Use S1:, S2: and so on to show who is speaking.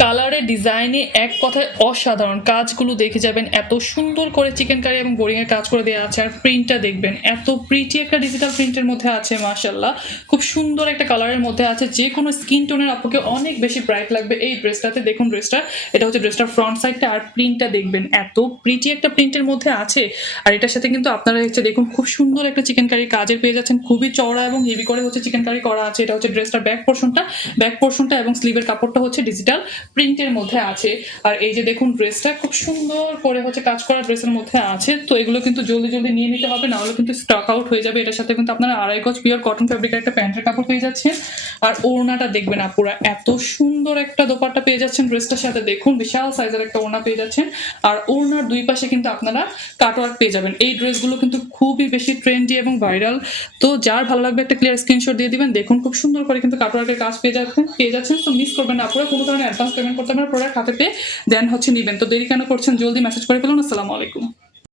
S1: কালারে ডিজাইনে এক কথায় অসাধারণ। কাজগুলো দেখে যাবেন, এত সুন্দর করে চিকেন কারি এবং বোরিং এর কাজ করে দেওয়া আছে, আর প্রিন্টটা দেখবেন, এত প্রিটি একটা ডিজিটাল প্রিন্টের মধ্যে আছে মাশাল্লাহ খুব সুন্দর একটা কালারের মধ্যে আছে, যে কোনো স্কিন টোনের আপুকে অনেক বেশি ব্রাইট লাগবে এই ড্রেসটাতে দেখুন ড্রেসটা এটা হচ্ছে ড্রেসটার ফ্রন্ট সাইডটা আর প্রিন্টটা দেখবেন, এত প্রিটি একটা প্রিন্টের মধ্যে আছে। আর এটার সাথে কিন্তু আপনারা হচ্ছে দেখুন, খুব সুন্দর একটা চিকেন কারি কাজের পেয়ে যাচ্ছেন, খুবই চওড়া এবং হেভি করে হচ্ছে চিকেন কারি করা আছে। এটা হচ্ছে ড্রেসটার ব্যাক পোর্শনটা ব্যাক পোর্শনটা এবং স্লিভের কাপড়টা হচ্ছে ডিজিটাল প্রিন্টের মধ্যে আছে। আর এই যে দেখুন ড্রেসটা খুব সুন্দর করে হচ্ছে কাজ করা ড্রেসের মধ্যে আছে। তো এগুলো কিন্তু জলদি জলদি নিয়ে নিতে হবে, নাহলে কিন্তু স্টক আউট হয়ে যাবে। এটার সাথে কিন্তু আপনারা আড়াই গজ পিওর কটন ফ্যাব্রিকের একটা প্যান্টের কাপড় পেয়ে যাচ্ছেন। আর ওড়নাটা দেখবেন আপুরা, এত সুন্দর একটা দোপাট্টা পেয়ে যাচ্ছেন ড্রেসটার সাথে। দেখুন বিশাল সাইজের একটা ওড়না পেয়ে যাচ্ছেন। আর ওড়নার দুই পাশে কিন্তু আপনারা কাটওয়ার্ক পেয়ে যাবেন। এই ড্রেসগুলো কিন্তু খুবই বেশি ট্রেন্ডি এবং ভাইরাল তো যার ভালো লাগবে একটা ক্লিয়ার স্ক্রিনশট দিয়ে দিবেন। দেখুন খুব সুন্দর করে কিন্তু কাটওয়ার্কের কাজ পেয়ে যাচ্ছেন পেয়ে যাচ্ছেন। তো মিস করবেন না আপনারা কোনো ধরনের অ্যাডভান্স পেমেন্ট করতে আপনারা প্রোডাক্ট হাতে পেয়ে দেন হচ্ছে নেবেন। তো দেরি কেন করছেন? জলদি মেসেজ করে ফেলুন। আসসালামু আলাইকুম।